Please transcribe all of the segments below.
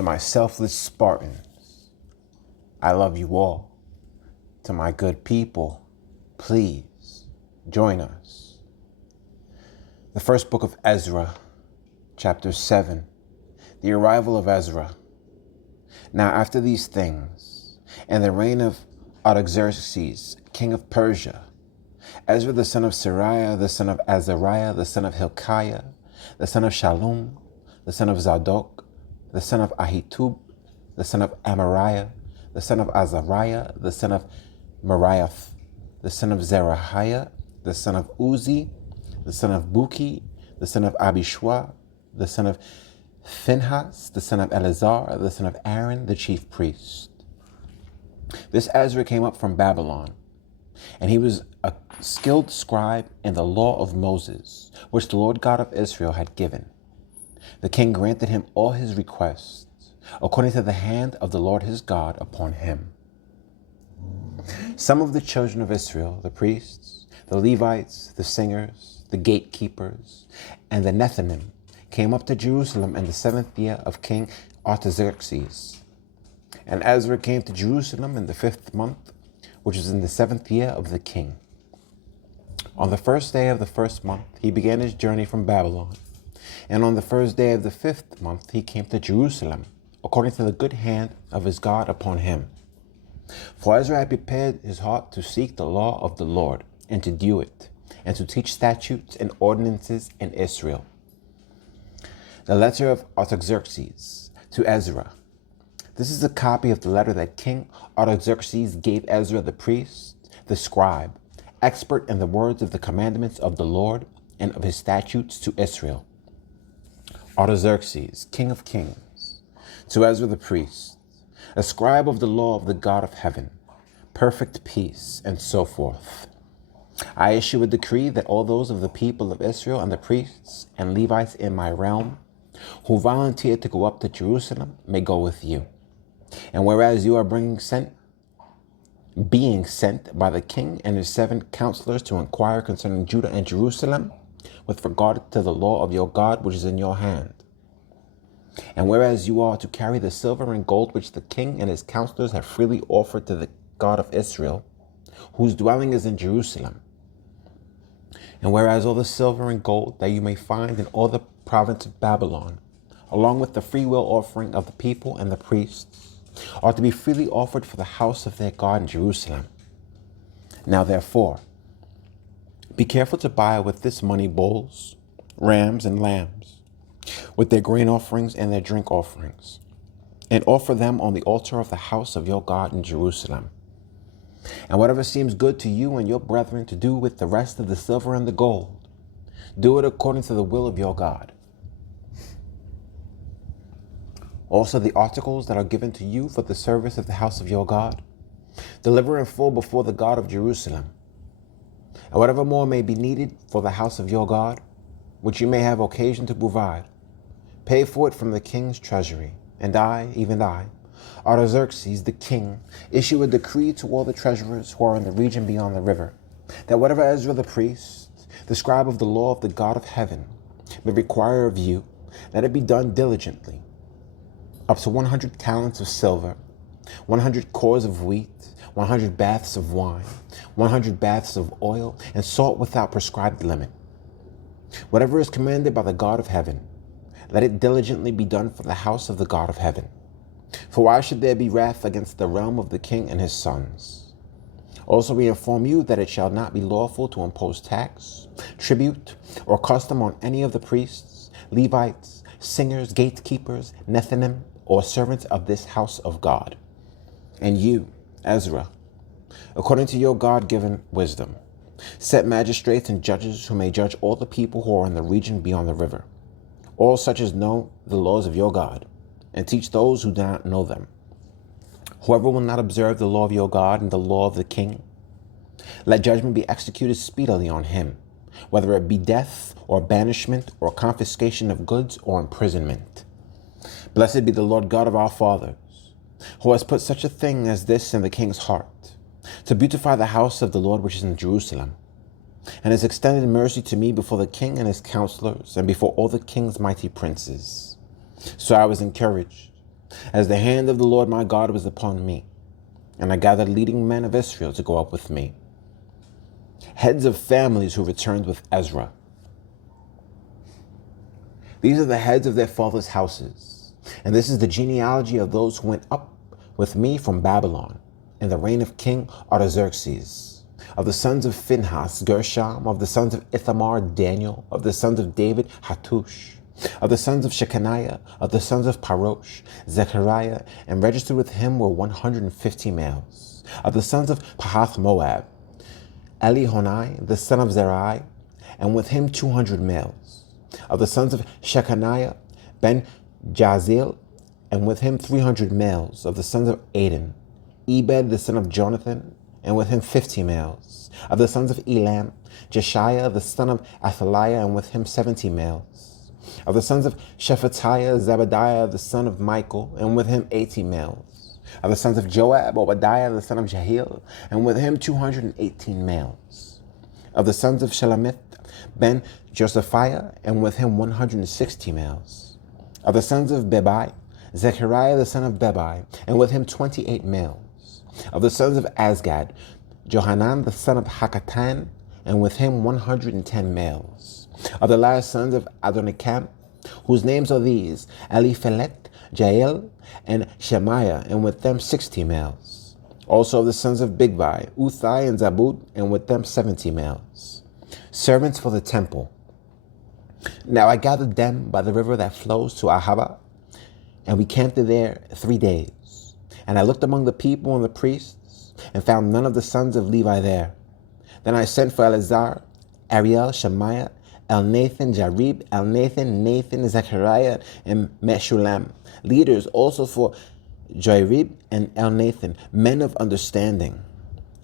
To my selfless Spartans, I love you all. To my good people, please join us. The first book of Ezra, chapter 7, the arrival of Ezra. Now after these things, in the reign of Artaxerxes, king of Persia, Ezra the son of Seraiah, the son of Azariah, the son of Hilkiah, the son of Shallum, the son of Zadok, the son of Ahitub, the son of Amariah, the son of Azariah, the son of Meriath, the son of Zerahiah, the son of Uzi, the son of Buki, the son of Abishua, the son of Phinehas, the son of Eleazar, the son of Aaron, the chief priest. This Ezra came up from Babylon, and he was a skilled scribe in the law of Moses, which the Lord God of Israel had given. The king granted him all his requests, according to the hand of the Lord his God upon him. Some of the children of Israel, the priests, the Levites, the singers, the gatekeepers, and the Nethinim, came up to Jerusalem in the 7th year of King Artaxerxes. And Ezra came to Jerusalem in the 5th month, which was in the 7th year of the king. On the 1st day of the 1st month, he began his journey from Babylon. And on the 1st day of the 5th month, he came to Jerusalem, according to the good hand of his God upon him. For Ezra had prepared his heart to seek the law of the Lord, and to do it, and to teach statutes and ordinances in Israel. The letter of Artaxerxes to Ezra. This is a copy of the letter that King Artaxerxes gave Ezra the priest, the scribe, expert in the words of the commandments of the Lord and of his statutes to Israel. Artaxerxes, king of kings, to Ezra the priest, a scribe of the law of the God of heaven, perfect peace, and so forth. I issue a decree that all those of the people of Israel and the priests and Levites in my realm who volunteer to go up to Jerusalem may go with you. And whereas you are being sent by the king and his 7 counselors to inquire concerning Judah and Jerusalem with regard to the law of your God which is in your hand. And whereas you are to carry the silver and gold which the king and his counselors have freely offered to the God of Israel, whose dwelling is in Jerusalem. And whereas all the silver and gold that you may find in all the province of Babylon, along with the freewill offering of the people and the priests, are to be freely offered for the house of their God in Jerusalem. Now therefore, be careful to buy with this money bulls, rams, and lambs, with their grain offerings and their drink offerings, and offer them on the altar of the house of your God in Jerusalem. And whatever seems good to you and your brethren to do with the rest of the silver and the gold, do it according to the will of your God. Also the articles that are given to you for the service of the house of your God, deliver in full before the God of Jerusalem. And whatever more may be needed for the house of your God, which you may have occasion to provide, pay for it from the king's treasury. And I, even I, Artaxerxes the king, issue a decree to all the treasurers who are in the region beyond the river, that whatever Ezra the priest, the scribe of the law of the God of heaven, may require of you, let it be done diligently. Up to 100 talents of silver, 100 cores of wheat, 100 baths of wine, 100 baths of oil, and salt without prescribed limit. Whatever is commanded by the God of heaven, let it diligently be done for the house of the God of heaven. For why should there be wrath against the realm of the king and his sons? Also we inform you that it shall not be lawful to impose tax, tribute, or custom on any of the priests, Levites, singers, gatekeepers, Nethinim, or servants of this house of God. And you, Ezra, according to your God-given wisdom, set magistrates and judges who may judge all the people who are in the region beyond the river, all such as know the laws of your God, and teach those who do not know them. Whoever will not observe the law of your God and the law of the king, let judgment be executed speedily on him, whether it be death or banishment or confiscation of goods or imprisonment. Blessed be the Lord God of our fathers, who has put such a thing as this in the king's heart, to beautify the house of the Lord which is in Jerusalem, and has extended mercy to me before the king and his counselors, and before all the king's mighty princes. So I was encouraged, as the hand of the Lord my God was upon me, and I gathered leading men of Israel to go up with me, heads of families who returned with Ezra. These are the heads of their fathers' houses, and this is the genealogy of those who went up with me from Babylon in the reign of King Artaxerxes. Of the sons of Phinehas, Gershom; of the sons of Ithamar, Daniel; of the sons of David, Hattush; of the sons of Shechaniah; of the sons of Parosh, Zechariah; and registered with him were 150 males. Of the sons of Pahath Moab, Elihonai, the son of Zerai, and with him 200 males. Of the sons of Shechaniah, Ben Jazil, and with him 300 males. Of the sons of Aden, Ebed, the son of Jonathan, and with him 50 males. Of the sons of Elam, Jeshiah, the son of Athaliah, and with him 70 males. Of the sons of Shephatiah, Zebadiah, the son of Michael, and with him 80 males. Of the sons of Joab, Obadiah, the son of Jehiel, and with him 218 males. Of the sons of Shelemith, Ben Josephiah, and with him 160 males. Of the sons of Bebai, Zechariah, the son of Bebai, and with him 28 males. Of the sons of Azgad, Johanan, the son of Hakatan, and with him 110 males. Of the last sons of Adonikam, whose names are these: Eliphelet, Jael, and Shemaiah, and with them 60 males. Also of the sons of Bigvai, Uthai and Zabud, and with them 70 males. Servants for the temple. Now I gathered them by the river that flows to Ahava, and we camped there 3 days. And I looked among the people and the priests, and found none of the sons of Levi there. Then I sent for Eleazar, Ariel, Shemaiah, Elnathan, Jarib, Elnathan, Nathan, Zechariah, and Meshullam, leaders also for Joarib and Elnathan, men of understanding.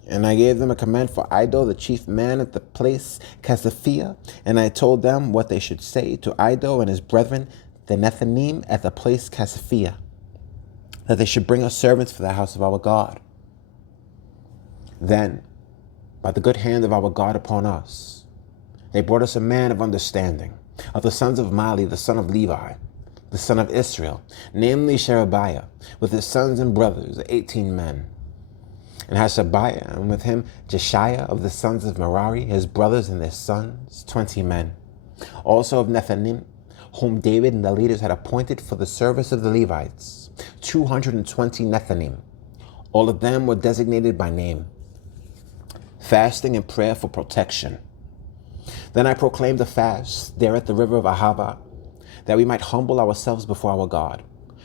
And I gave them a command for Iddo, the chief man at the place Casaphia, and I told them what they should say to Iddo and his brethren, the Nethanim, at the place Casaphia, that they should bring us servants for the house of our God. Then, by the good hand of our God upon us, they brought us a man of understanding, of the sons of Mali, the son of Levi, the son of Israel, namely Sherebiah, with his sons and brothers, 18 men. And Hashabiah, and with him Jeshiah, of the sons of Merari, his brothers and their sons, 20 men. Also of Nethanim, whom David and the leaders had appointed for the service of the Levites, 220 Nethanim. All of them were designated by name. Fasting and prayer for protection. Then I proclaimed a fast there at the river of Ahava, that we might humble ourselves before our God,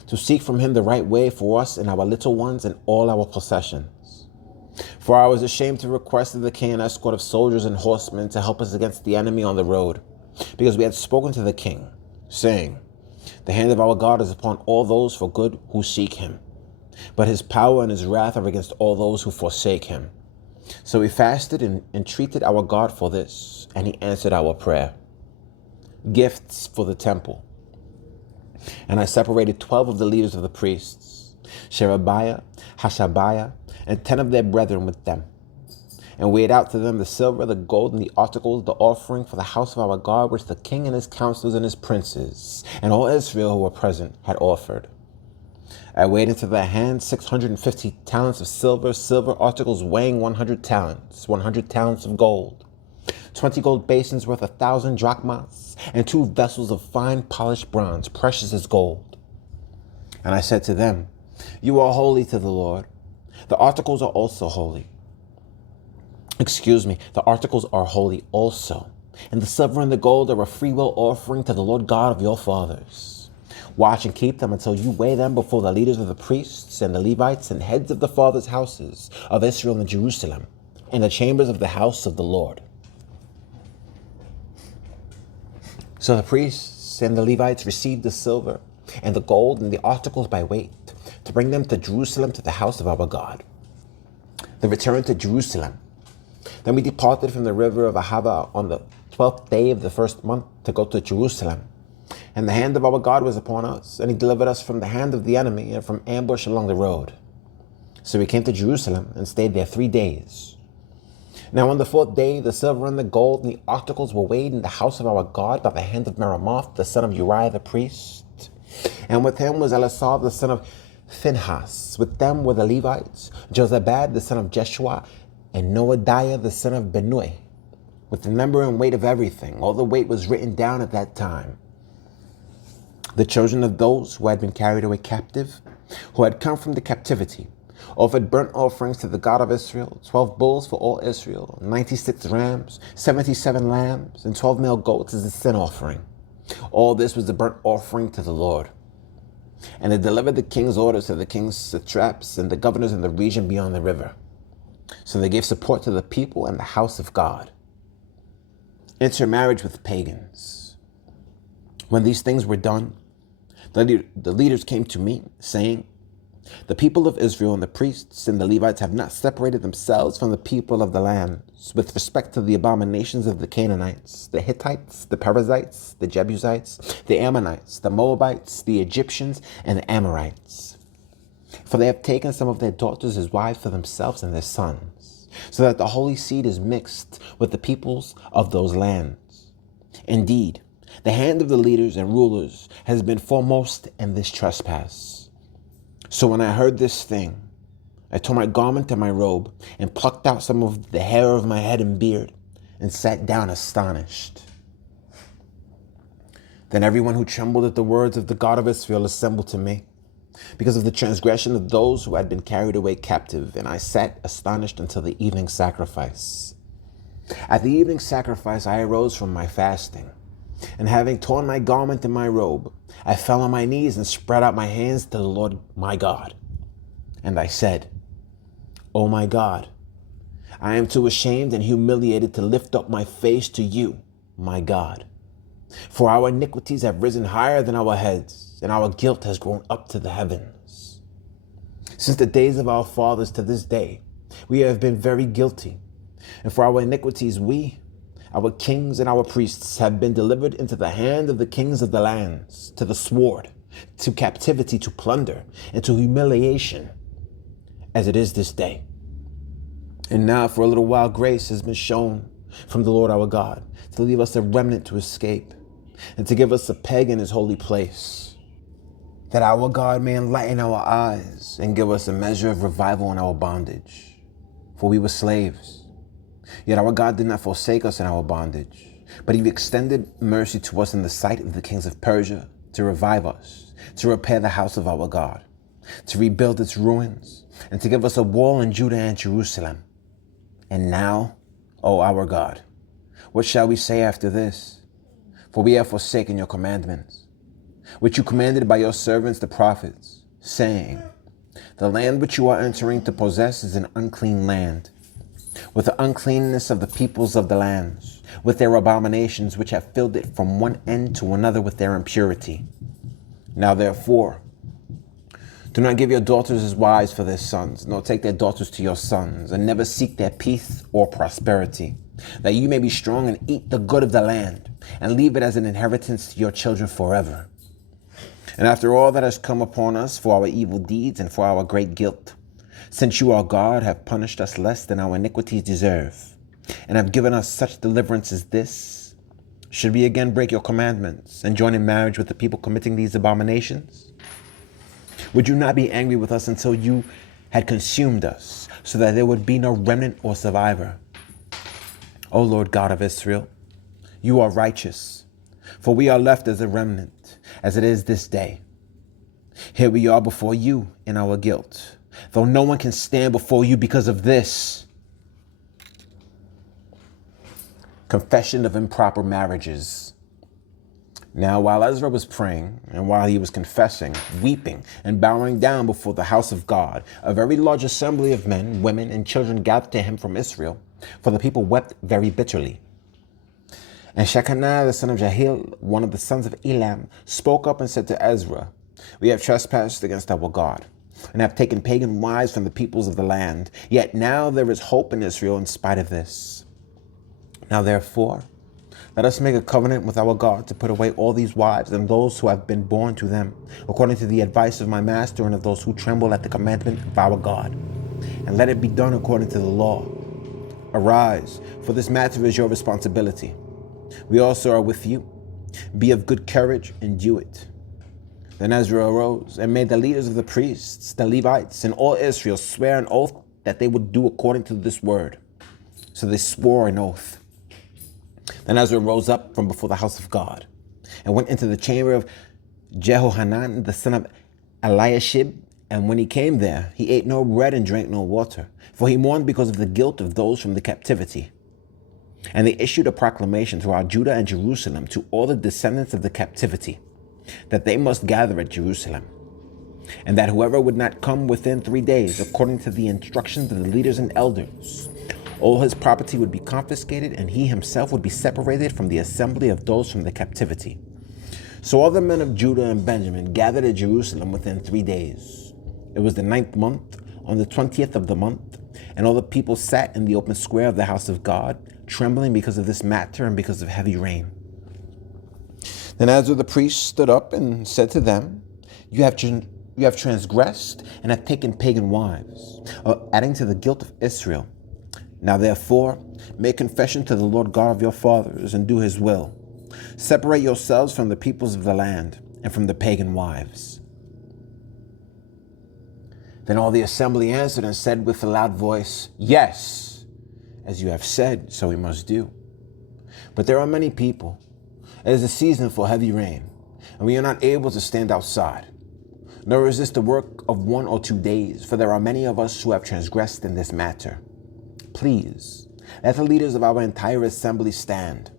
to seek from him the right way for us and our little ones and all our possessions. For I was ashamed to request of the king an escort of soldiers and horsemen to help us against the enemy on the road, because we had spoken to the king, saying, the hand of our God is upon all those for good who seek him, but his power and his wrath are against all those who forsake him. So we fasted and entreated our God for this, and he answered our prayer. Gifts for the temple. And I separated 12 of the leaders of the priests, Sherebiah, Hashabiah, and 10 of their brethren with them, and weighed out to them the silver, the gold, and the articles, the offering for the house of our God, which the king and his counselors and his princes, and all Israel who were present, had offered. I weighed into their hands 650 talents of silver, silver articles weighing 100 talents of gold, 20 gold basins worth 1,000 drachmas, and 2 vessels of fine polished bronze, precious as gold. And I said to them, you are holy to the Lord. The articles are also holy. The articles are holy also. And the silver and the gold are a freewill offering to the Lord God of your fathers. Watch and keep them until you weigh them before the leaders of the priests and the Levites and heads of the fathers' houses of Israel and Jerusalem, in the chambers of the house of the Lord. So the priests and the Levites received the silver and the gold and the articles by weight, to bring them to Jerusalem, to the house of our God. They returned to Jerusalem. Then we departed from the river of Ahava on the 12th day of the first month to go to Jerusalem. And the hand of our God was upon us, and he delivered us from the hand of the enemy and from ambush along the road. So we came to Jerusalem and stayed there 3 days. Now on the 4th day, the silver and the gold and the articles were weighed in the house of our God by the hand of Meremoth, the son of Uriah the priest. And with him was Eleazar the son of Phinehas. With them were the Levites, Jozabad the son of Jeshua, and Noadiah the son of Benui. With the number and weight of everything, all the weight was written down at that time. The children of those who had been carried away captive, who had come from the captivity, offered burnt offerings to the God of Israel, 12 bulls for all Israel, 96 rams, 77 lambs, and 12 male goats as a sin offering. All this was the burnt offering to the Lord. And they delivered the king's orders to the king's satraps and the governors in the region beyond the river. So they gave support to the people and the house of God. Intermarriage with pagans. When these things were done, the leaders came to me, saying, the people of Israel and the priests and the Levites have not separated themselves from the people of the lands with respect to the abominations of the Canaanites, the Hittites, the Perizzites, the Jebusites, the Ammonites, the Moabites, the Egyptians, and the Amorites. For they have taken some of their daughters as wives for themselves and their sons, so that the holy seed is mixed with the peoples of those lands. Indeed, the hand of the leaders and rulers has been foremost in this trespass. So when I heard this thing, I tore my garment and my robe and plucked out some of the hair of my head and beard and sat down astonished. Then everyone who trembled at the words of the God of Israel assembled to me because of the transgression of those who had been carried away captive, and I sat astonished until the evening sacrifice. At the evening sacrifice, I arose from my fasting, and having torn my garment and my robe, I fell on my knees and spread out my hands to the Lord my God. And I said, O my God, I am too ashamed and humiliated to lift up my face to you, my God. For our iniquities have risen higher than our heads, and our guilt has grown up to the heavens. Since the days of our fathers to this day, we have been very guilty. And for our iniquities, we, our kings and our priests, have been delivered into the hand of the kings of the lands, to the sword, to captivity, to plunder, and to humiliation, as it is this day. And now for a little while grace has been shown from the Lord our God, to leave us a remnant to escape, and to give us a peg in his holy place, that our God may enlighten our eyes and give us a measure of revival in our bondage. For we were slaves. Yet our God did not forsake us in our bondage, but he extended mercy to us in the sight of the kings of Persia, to revive us, to repair the house of our God, to rebuild its ruins, and to give us a wall in Judah and Jerusalem. And now, O our God, what shall we say after this? For we have forsaken your commandments, which you commanded by your servants the prophets, saying, the land which you are entering to possess is an unclean land, with the uncleanness of the peoples of the lands, with their abominations which have filled it from one end to another with their impurity. Now therefore, do not give your daughters as wives for their sons, nor take their daughters to your sons, and never seek their peace or prosperity, that you may be strong and eat the good of the land, and leave it as an inheritance to your children forever. And after all that has come upon us for our evil deeds and for our great guilt, since you, our God, have punished us less than our iniquities deserve, and have given us such deliverance as this, should we again break your commandments and join in marriage with the people committing these abominations? Would you not be angry with us until you had consumed us, so that there would be no remnant or survivor? O Lord God of Israel, you are righteous, for we are left as a remnant, as it is this day. Here we are before you in our guilt, though no one can stand before you because of this. Confession of improper marriages. Now, while Ezra was praying, and while he was confessing, weeping, and bowing down before the house of God, a very large assembly of men, women, and children gathered to him from Israel, for the people wept very bitterly. And Shechaniah, the son of Jehiel, one of the sons of Elam, spoke up and said to Ezra, we have trespassed against our God, and have taken pagan wives from the peoples of the land. Yet now there is hope in Israel in spite of this. Now therefore, let us make a covenant with our God to put away all these wives and those who have been born to them, according to the advice of my master and of those who tremble at the commandment of our God. And let it be done according to the law. Arise, for this matter is your responsibility. We also are with you. Be of good courage and do it. Then Ezra arose and made the leaders of the priests, the Levites, and all Israel swear an oath that they would do according to this word. So they swore an oath. Then Ezra rose up from before the house of God and went into the chamber of Jehohanan, the son of Eliashib. And when he came there, he ate no bread and drank no water, for he mourned because of the guilt of those from the captivity. And they issued a proclamation throughout Judah and Jerusalem to all the descendants of the captivity, that they must gather at Jerusalem, and that whoever would not come within 3 days, according to the instructions of the leaders and elders, all his property would be confiscated, and he himself would be separated from the assembly of those from the captivity. So all the men of Judah and Benjamin gathered at Jerusalem within 3 days. It was the 9th month, on the 20th of the month, and all the people sat in the open square of the house of God, trembling because of this matter and because of heavy rain. Then Ezra the priest stood up and said to them, You have transgressed and have taken pagan wives, adding to the guilt of Israel. Now therefore, make confession to the Lord God of your fathers and do his will. Separate yourselves from the peoples of the land and from the pagan wives. Then all the assembly answered and said with a loud voice, Yes, as you have said, so we must do. But there are many people. It is a season for heavy rain, and we are not able to stand outside. Nor is this the work of 1 or 2 days, for there are many of us who have transgressed in this matter. Please, let the leaders of our entire assembly stand,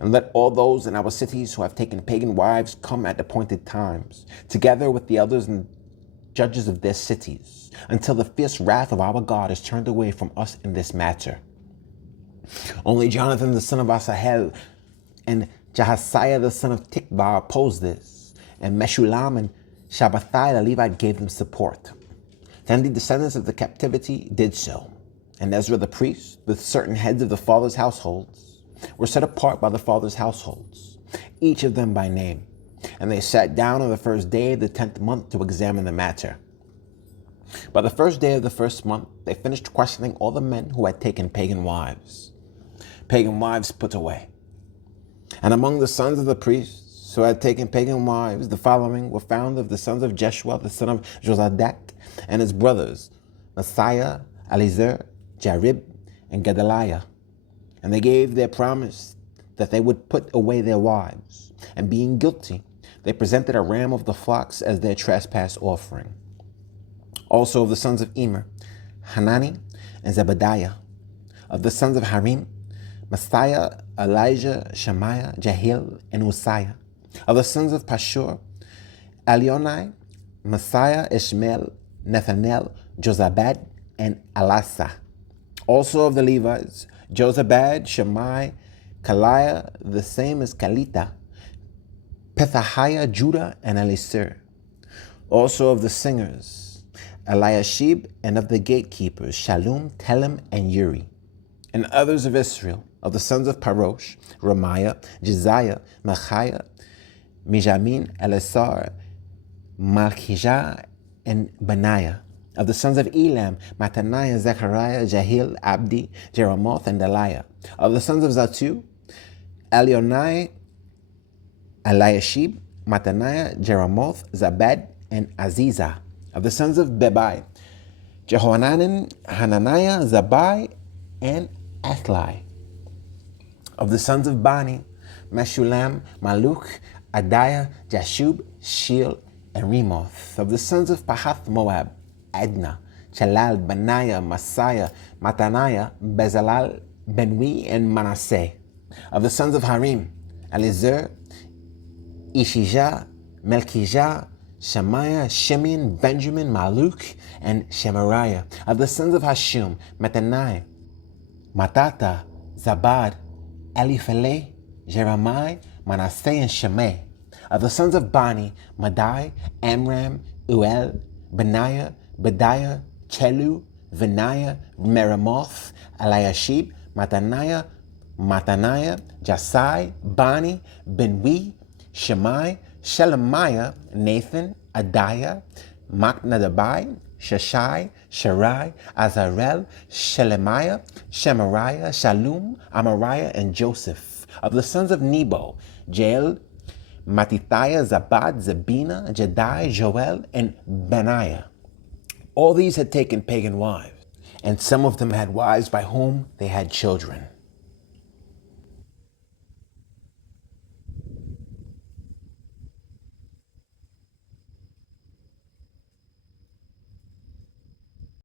and let all those in our cities who have taken pagan wives come at appointed times, together with the elders and judges of their cities, until the fierce wrath of our God is turned away from us in this matter. Only Jonathan the son of Asahel and Jahasiah the son of Tikvah opposed this, and Meshulam and Shabbathai the Levite gave them support. Then the descendants of the captivity did so, and Ezra the priest, with certain heads of the fathers' households, were set apart by the fathers' households, each of them by name. And they sat down on the first day of the 10th month to examine the matter. By the first day of the first month, they finished questioning all the men who had taken pagan wives put away. And among the sons of the priests who had taken pagan wives, the following were found of the sons of Jeshua, the son of Jozadak, and his brothers, Messiah, Eliezer, Jarib, and Gedaliah. And they gave their promise that they would put away their wives. And being guilty, they presented a ram of the flocks as their trespass offering. Also of the sons of Emer, Hanani and Zebediah. Of the sons of Harim, Messiah, Elijah, Shemaiah, Jehiel, and Uzziah. Of the sons of Pashur, Elionai, Messiah, Ishmael, Nethanel, Jozabad, and Alasa. Also of the Levites, Jozabad, Shammai, Kaliah, the same as Kalita, Pethahiah, Judah, and Elisir. Also of the singers, Eliashib, and of the gatekeepers, Shallum, Telem, and Uri. And others of Israel, of the sons of Parosh, Ramiah, Jeziah, Machiah, Mijamin, Elisar, Malchijah, and Benaiah. Of the sons of Elam, Mattaniah, Zechariah, Jehiel, Abdi, Jeremoth, and Deliah. Of the sons of Zatu, Elionai, Eliashib, Mattaniah, Jeremoth, Zabad, and Aziza. Of the sons of Bebai, Jehohanan, Hananiah, Zabai, and Athli. Of the sons of Bani, Meshulam, Maluk, Adiah, Jashub, Shil, and Remoth. Of the sons of Pahath Moab, Adna, Chalal, Benaiah, Messiah, Mattaniah, Bezalel, Benui, and Manasseh. Of the sons of Harim, Eliezer, Ishijah, Melchijah, Shemaiah, Shimeon, Benjamin, Maluk, and Shemariah. Of the sons of Hashum, Mattaniah, Matata, Zabad, Elipheleh, Jeremiah, Manasseh, and Shimei. Of the sons of Bani, Madai, Amram, Uel, Benaiah, Bediah, Chelu, Veniah, Meremoth, Eliashib, Mattaniah, Jasai, Bani, Benui, Shemai, Shelemiah, Nathan, Adiah, Macnadabai, Sheshai, Sharai, Azarel, Shelemiah, Shemariah, Shallum, Amariah, and Joseph. Of the sons of Nebo, Jael, Mattithiah, Zabad, Zabina, Jedai, Joel, and Benaiah. All these had taken pagan wives, and some of them had wives by whom they had children.